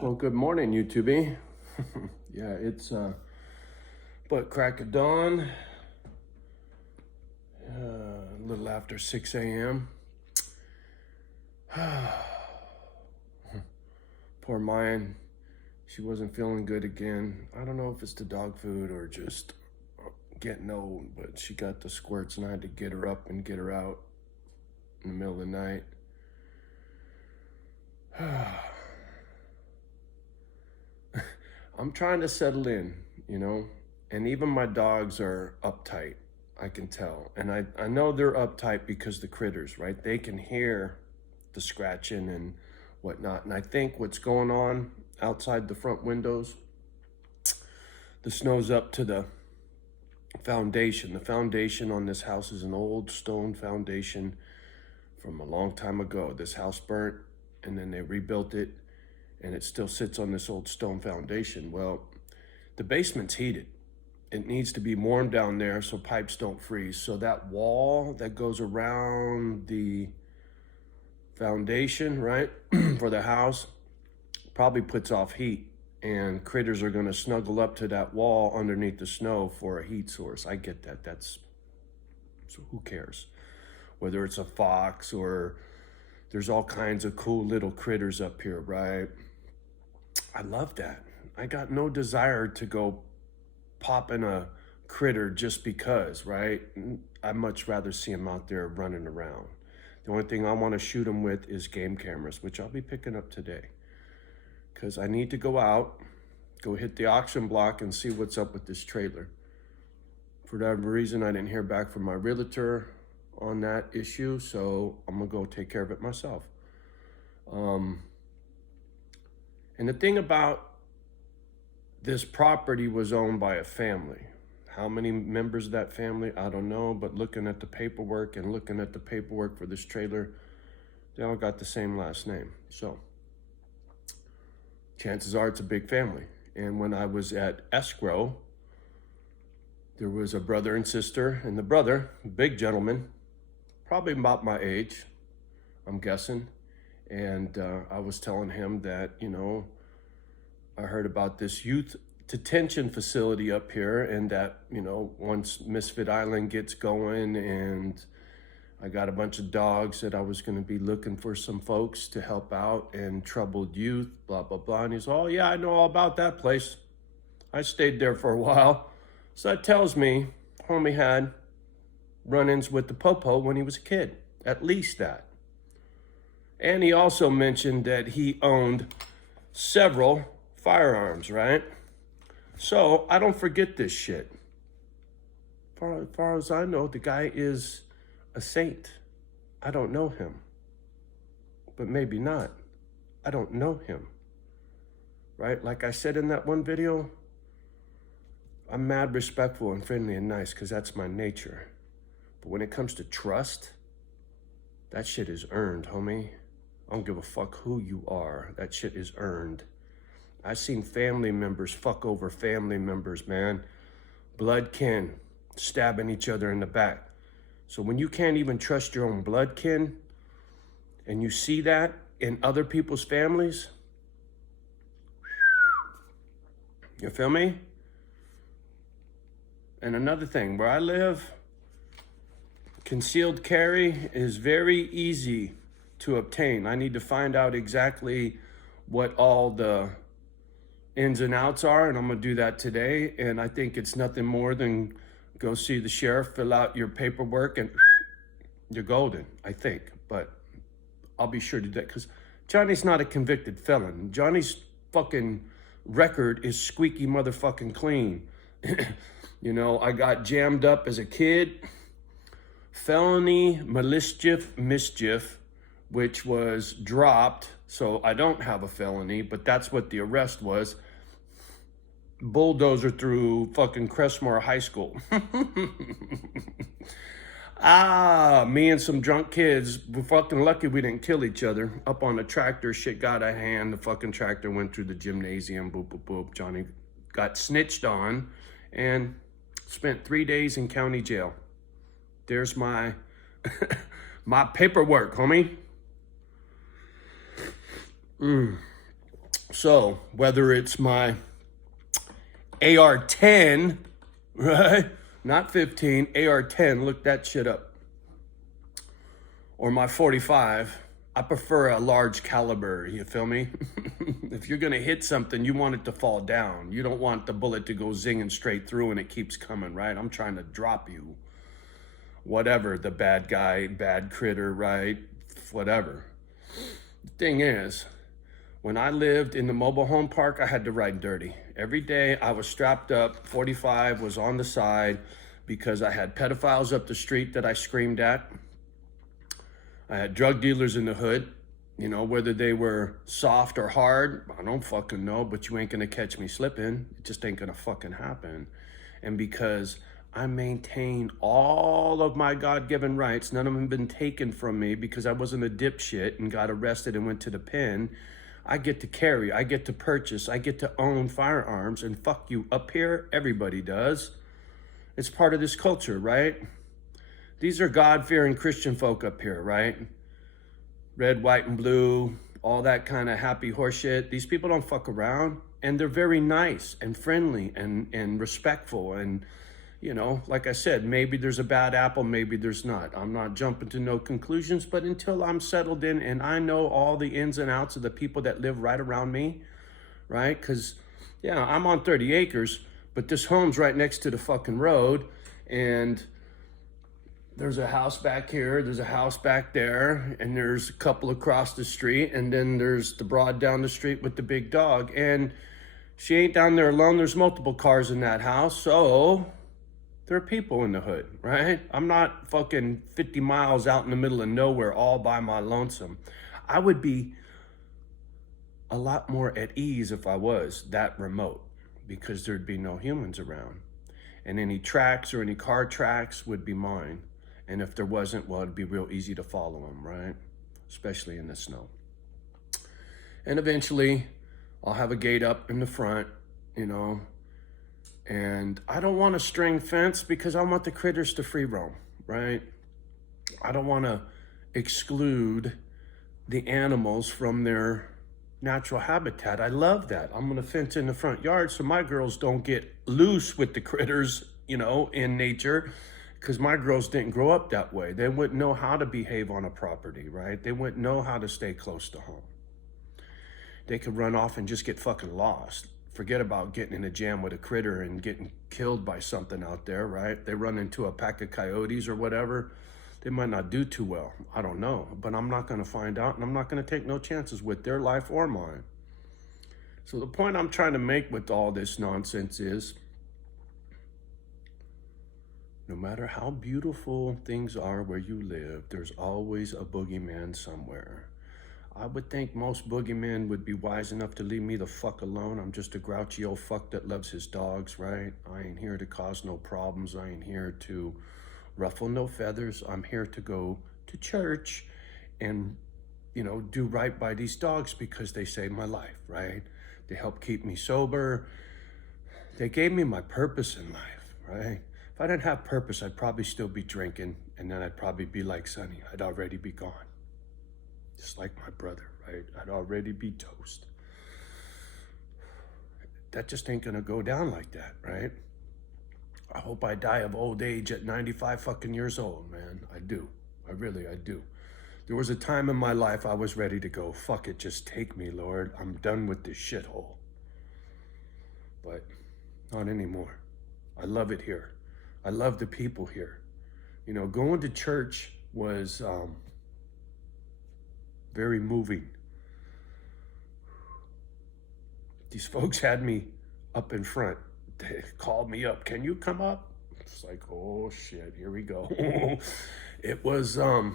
Well, good morning, YouTube. Yeah, it's but crack of dawn, a little after 6 a.m. Poor Mayan, she wasn't feeling good again. I don't know if it's the dog food or just getting old, but she got the squirts and I had to get her up and get her out in the middle of the night. I'm trying to settle in, and even my dogs are uptight, I can tell. And I know they're uptight because the critters, right? They can hear the scratching and whatnot. And I think what's going on outside the front windows, the snow's up to the foundation. The foundation on this house is an old stone foundation from a long time ago. This house burnt and then they rebuilt it, and it still sits on this old stone foundation. Well, the basement's heated. It needs to be warm down there so pipes don't freeze. So that wall that goes around the foundation, right, for the house, probably puts off heat, and critters are gonna snuggle up to that wall underneath the snow for a heat source. I get that, so who cares? Whether it's a fox or there's all kinds of cool little critters up here, right? I love that. I got no desire to go popping a critter just because, right? I'd much rather see them out there running around. The only thing I want to shoot them with is game cameras, which I'll be picking up today. Because I need to go out, go hit the auction block and see what's up with this trailer. For whatever reason, I didn't hear back from my realtor on that issue, so I'm gonna go take care of it myself. And the thing about this property was owned by a family. How many members of that family, I don't know, but looking at the paperwork for this trailer, they all got the same last name. So chances are it's a big family. And when I was at escrow, there was a brother and sister, and the brother, big gentleman, probably about my age, I'm guessing. And I was telling him that, I heard about this youth detention facility up here, and that, once Misfit Island gets going and I got a bunch of dogs, that I was going to be looking for some folks to help out and troubled youth, blah, blah, blah. And he's, oh yeah, I know all about that place. I stayed there for a while. So that tells me homie had run-ins with the popo when he was a kid, at least that. And he also mentioned that he owned several firearms, right? So I don't forget this shit. As far as I know, the guy is a saint. I don't know him, but maybe not. I don't know him, right? Like I said in that one video, I'm mad respectful and friendly and nice because that's my nature. But when it comes to trust, that shit is earned, homie. I don't give a fuck who you are. That shit is earned. I've seen family members fuck over family members, man. Blood kin, stabbing each other in the back. So when you can't even trust your own blood kin, and you see that in other people's families, you feel me? And another thing, where I live, concealed carry is very easy to obtain. I need to find out exactly what all the ins and outs are, and I'm gonna do that today. And I think it's nothing more than go see the sheriff, fill out your paperwork, and you're golden, I think. But I'll be sure to do that, because Johnny's not a convicted felon. Johnny's fucking record is squeaky motherfucking clean. I got jammed up as a kid. Felony mischief, which was dropped, so I don't have a felony, but that's what the arrest was. Bulldozer through fucking Crestmore High School. Me and some drunk kids, we're fucking lucky we didn't kill each other. Up on the tractor, shit got out of hand. The fucking tractor went through the gymnasium, boop, boop, boop. Johnny got snitched on and spent 3 days in county jail. There's my my paperwork, homie. So whether it's my AR-10, right? Not 15, AR-10, look that shit up. Or my 45, I prefer a large caliber, you feel me? If you're gonna hit something, you want it to fall down. You don't want the bullet to go zinging straight through and it keeps coming, right? I'm trying to drop you. Whatever, the bad guy, bad critter, right? Whatever. The thing is, when I lived in the mobile home park, I had to ride dirty. Every day I was strapped up, 45 was on the side because I had pedophiles up the street that I screamed at. I had drug dealers in the hood, you know, whether they were soft or hard, I don't fucking know, but you ain't gonna catch me slipping. It just ain't gonna fucking happen. And because I maintain all of my God-given rights, none of them been taken from me because I wasn't a dipshit and got arrested and went to the pen, I get to carry, I get to purchase, I get to own firearms, and fuck you, up here, everybody does. It's part of this culture, right? These are God-fearing Christian folk up here, right? Red, white, and blue, all that kind of happy horseshit. These people don't fuck around, and they're very nice and friendly and respectful. And, you know, like I said, maybe there's a bad apple, maybe there's not. I'm not jumping to no conclusions, but until I'm settled in and I know all the ins and outs of the people that live right around me, right? Because, yeah, I'm on 30 acres, but this home's right next to the fucking road, and there's a house back here, there's a house back there, and there's a couple across the street, and then there's the broad down the street with the big dog. And she ain't down there alone. There's multiple cars in that house, so there are people in the hood, right? I'm not fucking 50 miles out in the middle of nowhere all by my lonesome. I would be a lot more at ease if I was that remote, because there'd be no humans around. And any tracks or any car tracks would be mine. And if there wasn't, well, it'd be real easy to follow them, right? Especially in the snow. And eventually, I'll have a gate up in the front, you know, and I don't want a string fence because I want the critters to free roam, right? I don't want to exclude the animals from their natural habitat. I love that. I'm going to fence in the front yard so my girls don't get loose with the critters, you know, in nature. Because my girls didn't grow up that way. They wouldn't know how to behave on a property, right? They wouldn't know how to stay close to home. They could run off and just get fucking lost. Forget about getting in a jam with a critter and getting killed by something out there, right? They run into a pack of coyotes or whatever. They might not do too well. I don't know. But I'm not going to find out, and I'm not going to take no chances with their life or mine. So the point I'm trying to make with all this nonsense is, no matter how beautiful things are where you live, there's always a boogeyman somewhere. I would think most boogeymen would be wise enough to leave me the fuck alone. I'm just a grouchy old fuck that loves his dogs, right? I ain't here to cause no problems. I ain't here to ruffle no feathers. I'm here to go to church and, you know, do right by these dogs because they saved my life, right? They help keep me sober. They gave me my purpose in life, right? If I didn't have purpose, I'd probably still be drinking, and then I'd probably be like Sonny. I'd already be gone. Just like my brother, right? I'd already be toast. That just ain't gonna go down like that, right? I hope I die of old age at 95 fucking years old, man. I do. I do. There was a time in my life I was ready to go, fuck it, just take me, Lord. I'm done with this shithole. But not anymore. I love it here. I love the people here. You know, going to church was very moving. These folks had me up in front. They called me up. Can you come up? It's like, oh shit, here we go. It was a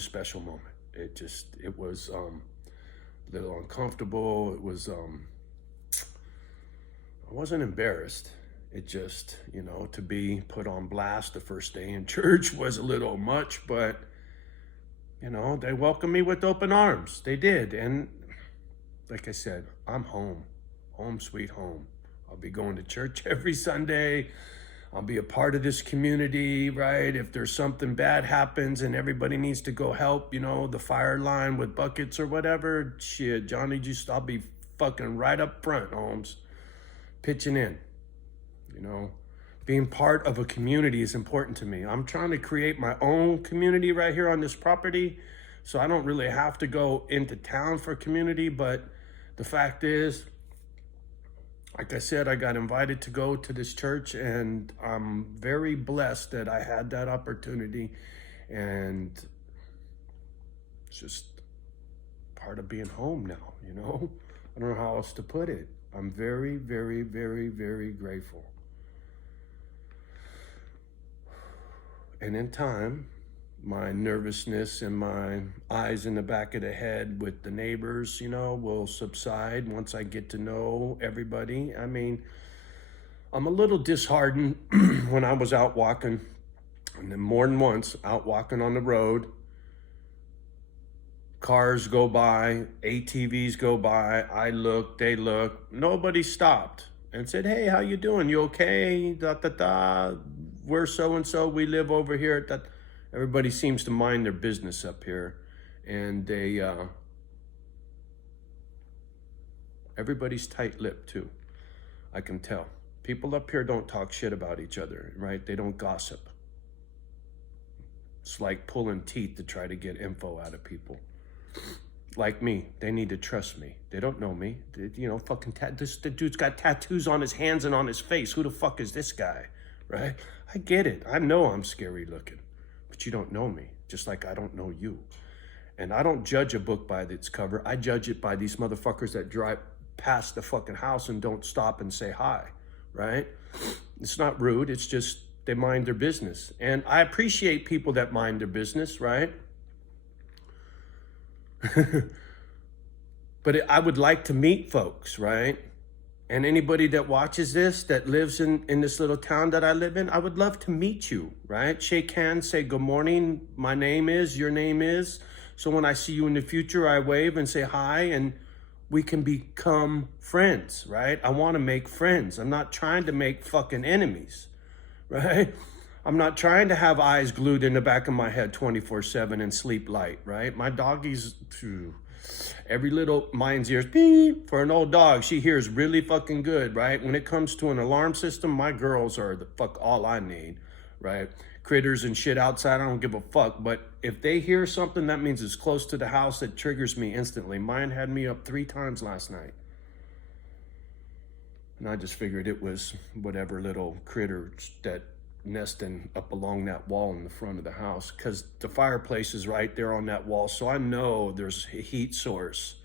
special moment. It was a little uncomfortable. It was, I wasn't embarrassed. It just, you know, to be put on blast the first day in church was a little much, but, you know, they welcomed me with open arms. They did. And like I said, I'm home. Home sweet home. I'll be going to church every Sunday. I'll be a part of this community, right? If there's something bad happens and everybody needs to go help, the fire line with buckets or whatever, shit, Johnny, I'll be fucking right up front, Holmes, pitching in, Being part of a community is important to me. I'm trying to create my own community right here on this property, so I don't really have to go into town for community, but the fact is, like I said, I got invited to go to this church, and I'm very blessed that I had that opportunity, and it's just part of being home now, I don't know how else to put it. I'm very, very, very, very grateful. And in time, my nervousness and my eyes in the back of the head with the neighbors, will subside once I get to know everybody. I mean, I'm a little disheartened when I was out walking, and then more than once, out walking on the road. Cars go by, ATVs go by, I look, they look. Nobody stopped and said, hey, how you doing? You okay? We're so-and-so, we live over here. Everybody seems to mind their business up here. And everybody's tight-lipped too, I can tell. People up here don't talk shit about each other, right? They don't gossip. It's like pulling teeth to try to get info out of people. Like me, they need to trust me. They don't know me. The dude's got tattoos on his hands and on his face. Who the fuck is this guy, right? I get it. I know I'm scary looking, but you don't know me, just like I don't know you. And I don't judge a book by its cover. I judge it by these motherfuckers that drive past the fucking house and don't stop and say hi, right? It's not rude. It's just they mind their business. And I appreciate people that mind their business, right? But I would like to meet folks, right? And anybody that watches this, that lives in this little town that I live in, I would love to meet you, right? Shake hands, say good morning, my name is, your name is. So when I see you in the future, I wave and say hi, and we can become friends, right? I want to make friends. I'm not trying to make fucking enemies, right? I'm not trying to have eyes glued in the back of my head 24/7 and sleep light, right? My doggies, every little, mine's ears, beep, for an old dog, she hears really fucking good, right? When it comes to an alarm system, my girls are the fuck all I need, right? Critters and shit outside, I don't give a fuck. But if they hear something, that means it's close to the house, it triggers me instantly. Mine had me up 3 times last night. And I just figured it was whatever little critters that nesting up along that wall in the front of the house, because the fireplace is right there on that wall, so I know there's a heat source.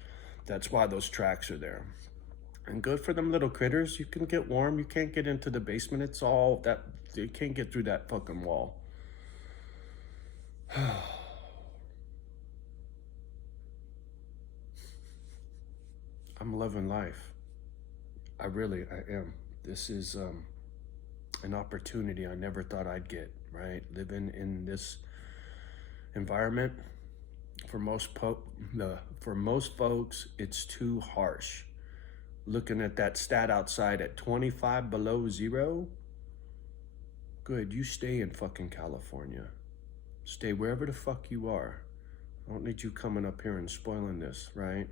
That's why those tracks are there. And good for them little critters. You can get warm. You can't get into the basement. It's all that, you can't get through that fucking wall. I'm loving life. I am. This is an opportunity I never thought I'd get, right? Living in this environment, for most folks, it's too harsh. Looking at that stat outside at 25 below zero, good, you stay in fucking California. Stay wherever the fuck you are. I don't need you coming up here and spoiling this, right?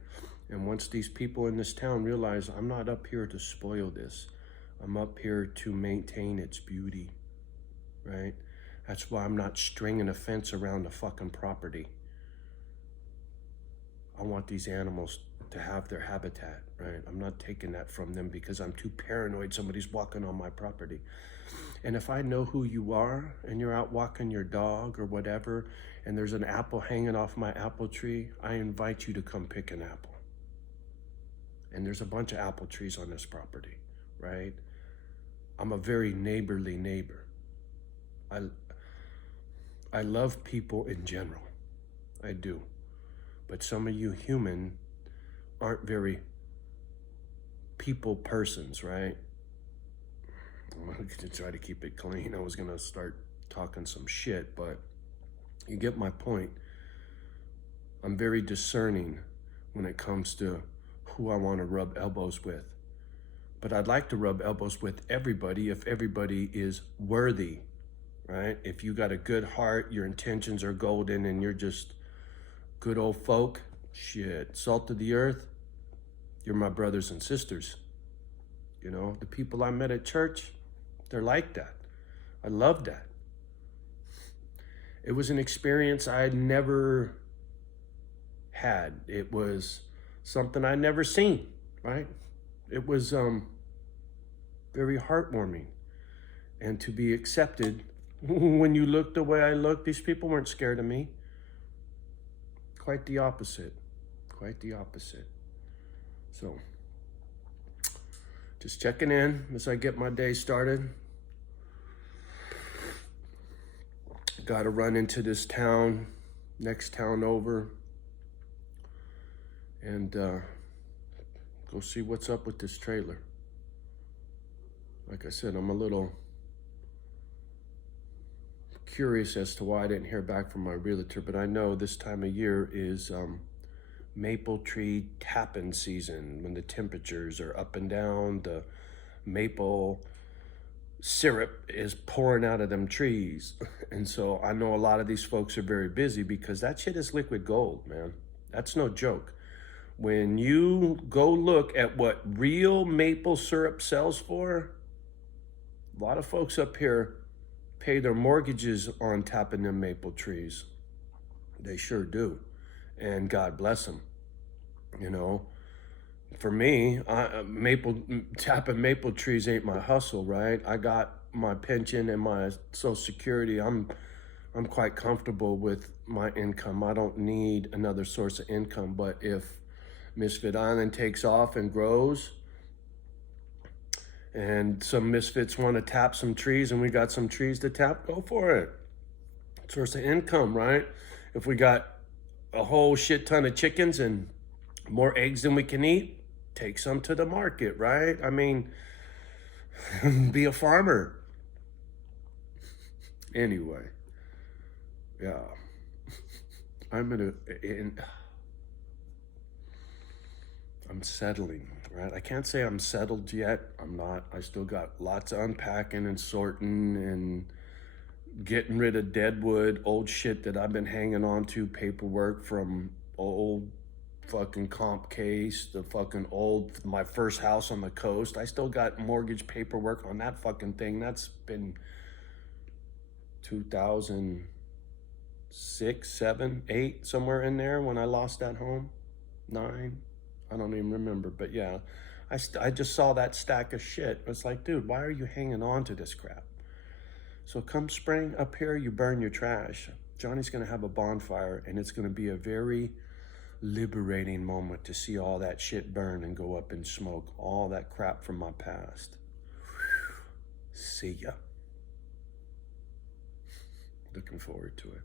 And once these people in this town realize I'm not up here to spoil this, I'm up here to maintain its beauty, right? That's why I'm not stringing a fence around the fucking property. I want these animals to have their habitat, right? I'm not taking that from them because I'm too paranoid somebody's walking on my property. And if I know who you are and you're out walking your dog or whatever, and there's an apple hanging off my apple tree, I invite you to come pick an apple. And there's a bunch of apple trees on this property, right? I'm a very neighborly neighbor. I love people in general. I do. But some of you human aren't very people persons, right? I'm going to try to keep it clean. I was going to start talking some shit, but you get my point. I'm very discerning when it comes to who I want to rub elbows with. But I'd like to rub elbows with everybody if everybody is worthy, right? If you got a good heart, your intentions are golden, and you're just good old folk, shit, salt of the earth, you're my brothers and sisters. You know, the people I met at church, they're like that. I love that. It was an experience I had never had. It was something I'd never seen, right? It was very heartwarming. And to be accepted when you looked the way I looked, these people weren't scared of me. Quite the opposite. Quite the opposite. So, just checking in as I get my day started. Got to run into this town, next town over, and go see what's up with this trailer. Like I said, I'm a little curious as to why I didn't hear back from my realtor, but I know this time of year is maple tree tapping season, when the temperatures are up and down, the maple syrup is pouring out of them trees. And so I know a lot of these folks are very busy because that shit is liquid gold, man. That's no joke. When you go look at what real maple syrup sells for, a lot of folks up here pay their mortgages on tapping them maple trees. They sure do. And God bless them. You know, for me, tapping maple trees ain't my hustle, right? I got my pension and my Social Security. I'm quite comfortable with my income. I don't need another source of income. But if Misfit Island takes off and grows, and some misfits want to tap some trees, and we got some trees to tap, go for it. Source of income, right? If we got a whole shit ton of chickens and more eggs than we can eat, take some to the market, right? I mean, be a farmer. Anyway, yeah. I'm settling, right? I can't say I'm settled yet. I'm not. I still got lots of unpacking and sorting and getting rid of dead wood, old shit that I've been hanging on to, paperwork from old fucking comp case, the fucking my first house on the coast. I still got mortgage paperwork on that fucking thing. That's been 2006, 7, 8, somewhere in there when I lost that home. 9, I don't even remember, but yeah, I just saw that stack of shit. It's like, dude, why are you hanging on to this crap? So come spring up here, you burn your trash. Johnny's gonna have a bonfire, and it's gonna be a very liberating moment to see all that shit burn and go up in smoke, all that crap from my past. See ya. Looking forward to it.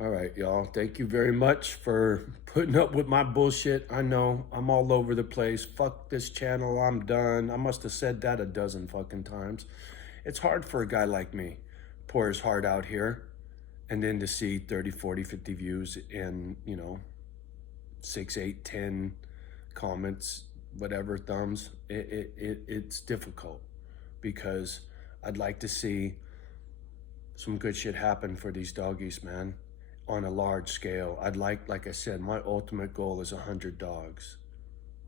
All right, y'all. Thank you very much for putting up with my bullshit. I know I'm all over the place. Fuck this channel. I'm done. I must have said that a dozen fucking times. It's hard for a guy like me, pour his heart out here, and then to see 30, 40, 50 views and, 6, 8, 10 comments, whatever, thumbs. It's difficult because I'd like to see some good shit happen for these doggies, man, on a large scale. I'd like I said, my ultimate goal is 100 dogs.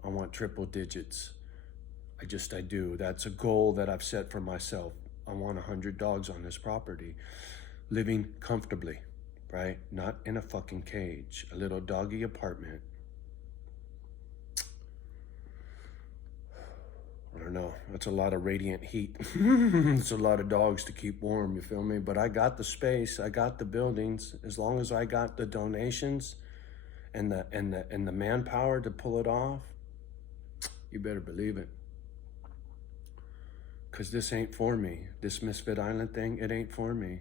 I want triple digits. I do. That's a goal that I've set for myself. I want 100 dogs on this property, living comfortably, right? Not in a fucking cage, a little doggy apartment. I don't know. That's a lot of radiant heat. It's a lot of dogs to keep warm, you feel me? But I got the space, I got the buildings. As long as I got the donations and the manpower to pull it off, you better believe it. Because this ain't for me. This Misfit Island thing, it ain't for me.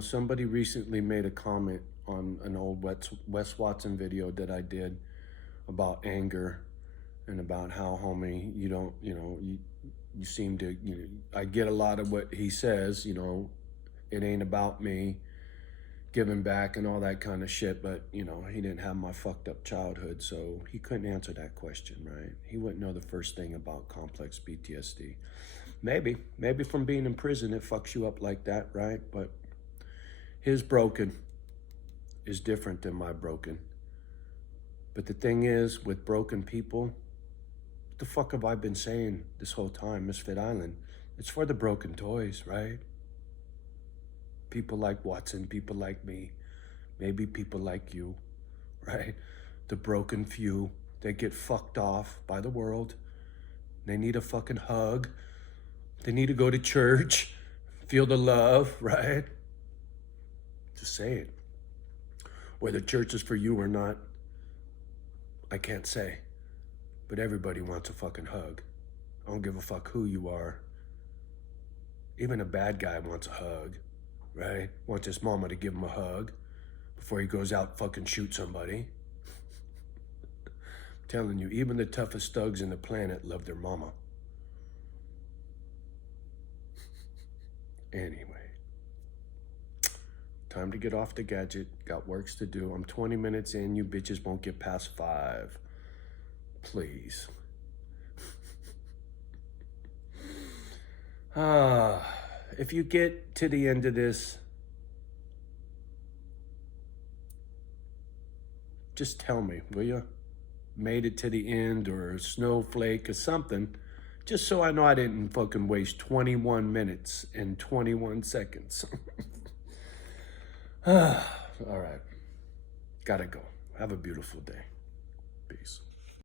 Somebody recently made a comment on an old Wes Watson video that I did about anger and about how, homie, you seem to, I get a lot of what he says, it ain't about me. giving back and all that kind of shit, but, you know, he didn't have my fucked up childhood, so he couldn't answer that question, right? He wouldn't know the first thing about complex PTSD. Maybe from being in prison, it fucks you up like that, right? But his broken is different than my broken. But the thing is, with broken people, what the fuck have I been saying this whole time, Misfit Island? It's for the broken toys, right? People like Watson, people like me, maybe people like you, right? The broken few, they get fucked off by the world. They need a fucking hug. They need to go to church, feel the love, right? Just say it. Whether church is for you or not, I can't say. But everybody wants a fucking hug. I don't give a fuck who you are. Even a bad guy wants a hug, right? Wants his mama to give him a hug before he goes out fucking shoot somebody. I'm telling you, even the toughest thugs in the planet love their mama. Anyway, time to get off the gadget. Got works to do. I'm 20 minutes in. You bitches won't get past 5. Please. If you get to the end of this, just tell me, will you? Made it to the end, or a snowflake or something, just so I know I didn't fucking waste 21 minutes and 21 seconds. All right. Gotta go. Have a beautiful day. Peace.